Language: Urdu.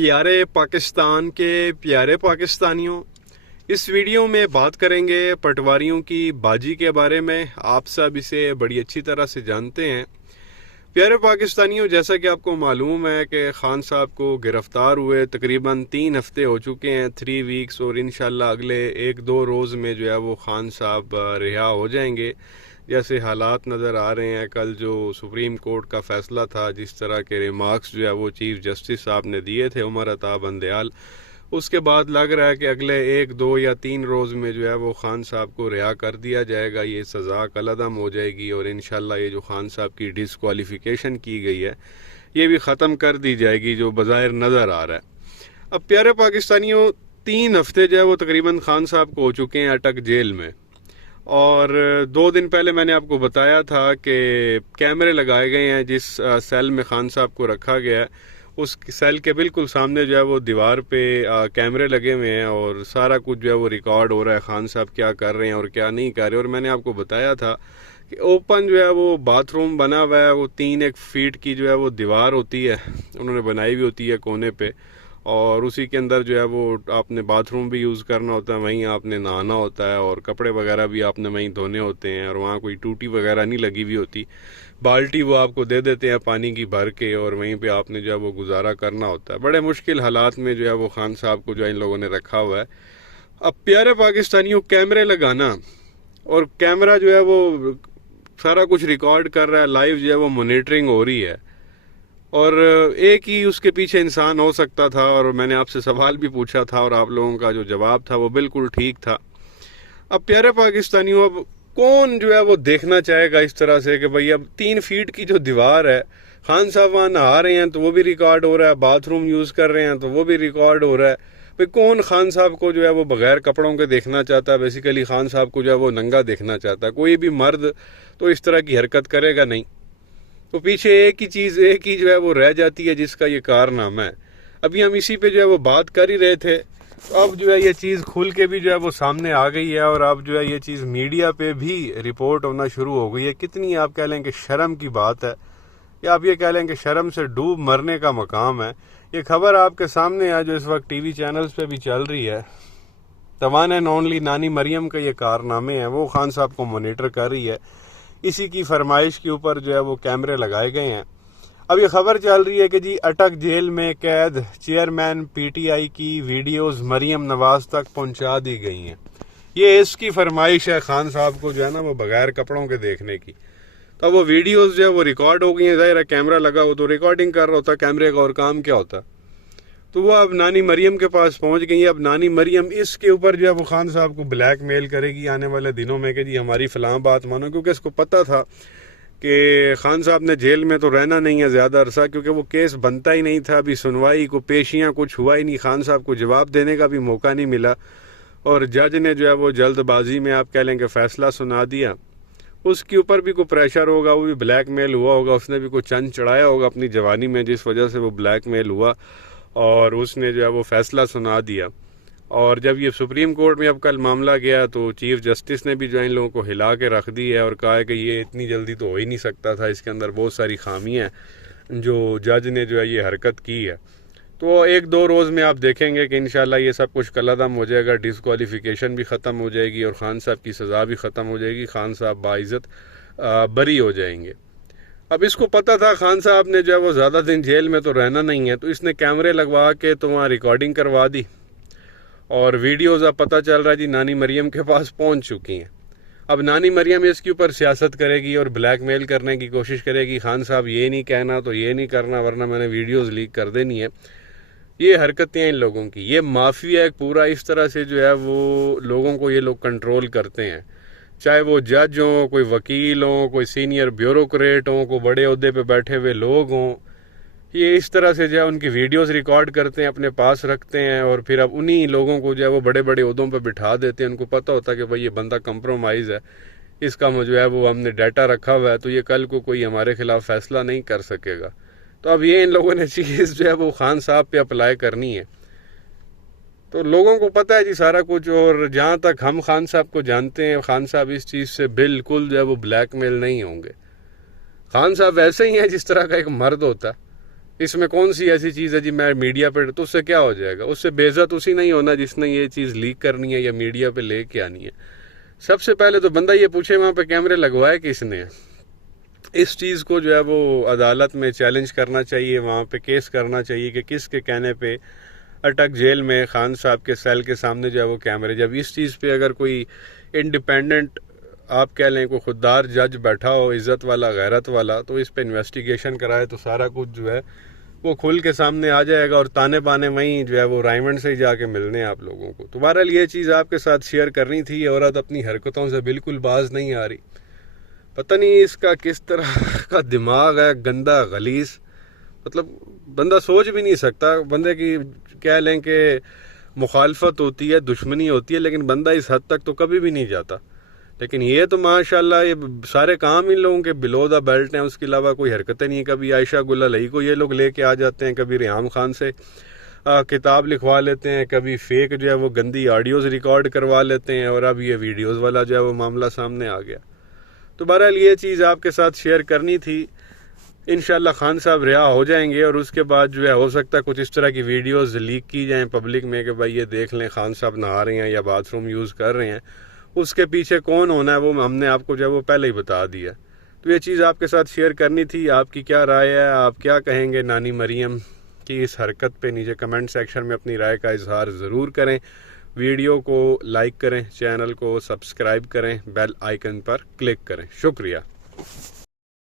پیارے پاکستان کے پیارے پاکستانیوں، اس ویڈیو میں بات کریں گے پٹواریوں کی باجی کے بارے میں۔ آپ سب اسے بڑی اچھی طرح سے جانتے ہیں۔ پیارے پاکستانیوں، جیسا کہ آپ کو معلوم ہے کہ خان صاحب کو گرفتار ہوئے تقریباً 3 ہفتے ہو چکے ہیں، 3 ویکس، اور انشاءاللہ اگلے 1-2 روز میں جو ہے وہ خان صاحب رہا ہو جائیں گے۔ جیسے حالات نظر آ رہے ہیں، کل جو سپریم کورٹ کا فیصلہ تھا، جس طرح کے ریمارکس جو ہے وہ چیف جسٹس صاحب نے دیے تھے عمر عطا بندیال، اس کے بعد لگ رہا ہے کہ اگلے 1-2 یا 3 روز میں جو ہے وہ خان صاحب کو رہا کر دیا جائے گا۔ یہ سزا کالعدم ہو جائے گی اور انشاءاللہ یہ جو خان صاحب کی ڈسکوالیفیکیشن کی گئی ہے یہ بھی ختم کر دی جائے گی، جو بظاہر نظر آ رہا ہے۔ اب پیارے پاکستانیوں، 3 ہفتے جو ہے وہ تقریباً خان صاحب کو ہو چکے ہیں اٹک جیل میں، اور 2 دن پہلے میں نے آپ کو بتایا تھا کہ کیمرے لگائے گئے ہیں جس سیل میں خان صاحب کو رکھا گیا ہے۔ اس سیل کے بالکل سامنے جو ہے وہ دیوار پہ کیمرے لگے ہوئے ہیں اور سارا کچھ جو ہے وہ ریکارڈ ہو رہا ہے، خان صاحب کیا کر رہے ہیں اور کیا نہیں کر رہے۔ اور میں نے آپ کو بتایا تھا کہ اوپن جو ہے وہ باتھ روم بنا ہوا ہے، وہ 3 فیٹ کی جو ہے وہ دیوار ہوتی ہے، انہوں نے بنائی ہوئی ہوتی ہے کونے پہ، اور اسی کے اندر جو ہے وہ آپ نے باتھ روم بھی یوز کرنا ہوتا ہے، وہیں آپ نے نہانا ہوتا ہے، اور کپڑے وغیرہ بھی آپ نے وہیں دھونے ہوتے ہیں، اور وہاں کوئی ٹوٹی وغیرہ نہیں لگی ہوئی ہوتی، بالٹی وہ آپ کو دے دیتے ہیں پانی کی بھر کے، اور وہیں پہ آپ نے جو ہے وہ گزارا کرنا ہوتا ہے۔ بڑے مشکل حالات میں جو ہے وہ خان صاحب کو جو ہے ان لوگوں نے رکھا ہوا ہے۔ اب پیارے پاکستانیوں، کیمرے لگانا اور کیمرہ جو ہے وہ سارا کچھ ریکارڈ کر رہا ہے، لائیو جو ہے وہ مانیٹرنگ ہو رہی ہے، اور ایک ہی اس کے پیچھے انسان ہو سکتا تھا، اور میں نے آپ سے سوال بھی پوچھا تھا اور آپ لوگوں کا جو جواب تھا وہ بالکل ٹھیک تھا۔ اب پیارے پاکستانیوں، اب کون جو ہے وہ دیکھنا چاہے گا اس طرح سے کہ بھئی اب 3 فیٹ کی جو دیوار ہے، خان صاحب وہاں نہا رہے ہیں تو وہ بھی ریکارڈ ہو رہا ہے، باتھ روم یوز کر رہے ہیں تو وہ بھی ریکارڈ ہو رہا ہے۔ بھئی کون خان صاحب کو جو ہے وہ بغیر کپڑوں کے دیکھنا چاہتا ہے؟ بیسیکلی خان صاحب کو جو ہے وہ ننگا دیکھنا چاہتا ہے۔ کوئی بھی مرد تو اس طرح کی حرکت کرے گا نہیں۔ تو پیچھے ایک ہی جو ہے وہ رہ جاتی ہے جس کا یہ کارنامہ ہے۔ ابھی ہم اسی پہ جو ہے وہ بات کر ہی رہے تھے، اب جو ہے یہ چیز کھل کے بھی جو ہے وہ سامنے آ گئی ہے، اور اب جو ہے یہ چیز میڈیا پہ بھی رپورٹ ہونا شروع ہو گئی ہے۔ کتنی آپ کہہ لیں کہ شرم کی بات ہے، یا آپ یہ کہہ لیں کہ شرم سے ڈوب مرنے کا مقام ہے۔ یہ خبر آپ کے سامنے ہے جو اس وقت ٹی وی چینلز پہ بھی چل رہی ہے۔ The one and only نانی مریم کا یہ کارنامے ہیں، وہ خان صاحب کو مانیٹر کر رہی ہے۔ اسی کی فرمائش کے اوپر جو ہے وہ کیمرے لگائے گئے ہیں۔ اب یہ خبر چل رہی ہے کہ جی اٹک جیل میں قید چیئرمین پی ٹی آئی کی ویڈیوز مریم نواز تک پہنچا دی گئی ہیں۔ یہ اس کی فرمائش ہے خان صاحب کو جو ہے نا وہ بغیر کپڑوں کے دیکھنے کی۔ تو وہ ویڈیوز جو ہے وہ ریکارڈ ہو گئی ہیں، ظاہر ہے کیمرہ لگا ہو تو ریکارڈنگ کر رہا ہوتا، کیمرے کا اور کام کیا ہوتا۔ تو وہ اب نانی مریم کے پاس پہنچ گئی ہیں۔ اب نانی مریم اس کے اوپر جو ہے وہ خان صاحب کو بلیک میل کرے گی آنے والے دنوں میں کہ جی ہماری فلاں بات مانو، کیونکہ اس کو پتہ تھا کہ خان صاحب نے جیل میں تو رہنا نہیں ہے زیادہ عرصہ، کیونکہ وہ کیس بنتا ہی نہیں تھا، ابھی سنوائی کو پیشیاں کچھ ہوا ہی نہیں، خان صاحب کو جواب دینے کا بھی موقع نہیں ملا، اور جج نے جو ہے وہ جلد بازی میں آپ کہہ لیں کہ فیصلہ سنا دیا۔ اس کے اوپر بھی کوئی پریشر ہوگا، وہ بھی بلیک میل ہوا ہوگا، اس نے بھی کوئی چند چڑھایا ہوگا اپنی جوانی میں، جس وجہ سے وہ بلیک میل ہوا اور اس نے جو ہے وہ فیصلہ سنا دیا۔ اور جب یہ سپریم کورٹ میں اب کل معاملہ گیا تو چیف جسٹس نے بھی جو ان لوگوں کو ہلا کے رکھ دی ہے اور کہا ہے کہ یہ اتنی جلدی تو ہو ہی نہیں سکتا تھا، اس کے اندر بہت ساری خامیاں ہیں جو جج نے جو ہے یہ حرکت کی ہے۔ تو 1-2 روز میں آپ دیکھیں گے کہ انشاءاللہ یہ سب کچھ کالعدم ہو جائے گا، ڈسکوالیفیکیشن بھی ختم ہو جائے گی اور خان صاحب کی سزا بھی ختم ہو جائے گی، خان صاحب باعزت بری ہو جائیں گے۔ اب اس کو پتہ تھا خان صاحب نے جو ہے وہ زیادہ دن جیل میں تو رہنا نہیں ہے، تو اس نے کیمرے لگوا کے تو وہاں ریکارڈنگ کروا دی، اور ویڈیوز اب پتہ چل رہا ہے جی نانی مریم کے پاس پہنچ چکی ہیں۔ اب نانی مریم اس کے اوپر سیاست کرے گی اور بلیک میل کرنے کی کوشش کرے گی، خان صاحب یہ نہیں کہنا تو یہ نہیں کرنا ورنہ میں نے ویڈیوز لیک کر دینی ہے۔ یہ حرکتیں ان لوگوں کی، یہ مافیا ایک پورا اس طرح سے جو ہے وہ لوگوں کو یہ لوگ کنٹرول کرتے ہیں، چاہے وہ جج ہوں، کوئی وکیل ہوں، کوئی سینئر بیوروکریٹ ہوں، کوئی بڑے عہدے پہ بیٹھے ہوئے لوگ ہوں، یہ اس طرح سے جو ہے ان کی ویڈیوز ریکارڈ کرتے ہیں، اپنے پاس رکھتے ہیں، اور پھر اب انہی لوگوں کو جو ہے وہ بڑے بڑے عہدوں پہ بٹھا دیتے ہیں۔ ان کو پتہ ہوتا ہے کہ بھئی یہ بندہ کمپرومائز ہے، اس کا جو ہے وہ ہم نے ڈیٹا رکھا ہوا ہے، تو یہ کل کو کوئی ہمارے خلاف فیصلہ نہیں کر سکے گا۔ تو اب یہ ان لوگوں نے چیز جو ہے وہ خان صاحب پہ اپلائی کرنی ہے۔ تو لوگوں کو پتہ ہے جی سارا کچھ، اور جہاں تک ہم خان صاحب کو جانتے ہیں، خان صاحب اس چیز سے بالکل جو ہے وہ بلیک میل نہیں ہوں گے۔ خان صاحب ایسے ہی ہیں جس طرح کا ایک مرد ہوتا ہے، اس میں کون سی ایسی چیز ہے جی میں میڈیا پہ، تو اس سے کیا ہو جائے گا؟ اس سے بے عزت اسی نہیں ہونا جس نے یہ چیز لیک کرنی ہے یا میڈیا پہ لے کے آنی ہے۔ سب سے پہلے تو بندہ یہ پوچھے وہاں پہ کیمرے لگوائے کس نے؟ اس چیز کو جو ہے وہ عدالت میں چیلنج کرنا چاہیے، وہاں پہ کیس کرنا چاہیے کہ کس کے کہنے پہ اٹک جیل میں خان صاحب کے سیل کے سامنے جو ہے وہ کیمرے، جب اس چیز پہ اگر کوئی انڈیپینڈنٹ آپ کہہ لیں کوئی خوددار جج بیٹھا ہو، عزت والا، غیرت والا، تو اس پہ انویسٹیگیشن کرائے تو سارا کچھ جو ہے وہ کھل کے سامنے آ جائے گا، اور تانے بانے وہیں جو ہے وہ رائمنڈ سے ہی جا کے ملنے ہیں آپ لوگوں کو۔ تو بہرحال یہ چیز آپ کے ساتھ شیئر کرنی تھی۔ عورت اپنی حرکتوں سے بالکل باز نہیں آ رہی، پتہ نہیں اس کا کس طرح کا دماغ ہے، گندا غلیظ، مطلب بندہ سوچ بھی نہیں سکتا۔ بندے کی کہہ لیں کہ مخالفت ہوتی ہے، دشمنی ہوتی ہے، لیکن بندہ اس حد تک تو کبھی بھی نہیں جاتا۔ لیکن یہ تو ماشاءاللہ یہ سارے کام ان لوگوں کے بلو دا بیلٹ ہیں، اس کے علاوہ کوئی حرکتیں نہیں۔ کبھی عائشہ گل علیہ کو یہ لوگ لے کے آ جاتے ہیں، کبھی ریحام خان سے کتاب لکھوا لیتے ہیں، کبھی فیک جو ہے وہ گندی آڈیوز ریکارڈ کروا لیتے ہیں، اور اب یہ ویڈیوز والا جو ہے وہ معاملہ سامنے آ گیا۔ تو بہرحال یہ چیز آپ کے ساتھ شیئر کرنی تھی۔ انشاءاللہ خان صاحب رہا ہو جائیں گے، اور اس کے بعد جو ہے ہو سکتا ہے کچھ اس طرح کی ویڈیوز لیک کی جائیں پبلک میں کہ بھائی یہ دیکھ لیں خان صاحب نہا رہے ہیں یا باتھ روم یوز کر رہے ہیں، اس کے پیچھے کون ہونا ہے وہ ہم نے آپ کو جو ہے وہ پہلے ہی بتا دیا۔ تو یہ چیز آپ کے ساتھ شیئر کرنی تھی۔ آپ کی کیا رائے ہے؟ آپ کیا کہیں گے نانی مریم کی اس حرکت پہ؟ نیچے کمنٹ سیکشن میں اپنی رائے کا اظہار ضرور کریں۔ ویڈیو کو لائک کریں، چینل کو سبسکرائب کریں، بیل آئیکن پر کلک کریں۔ شکریہ۔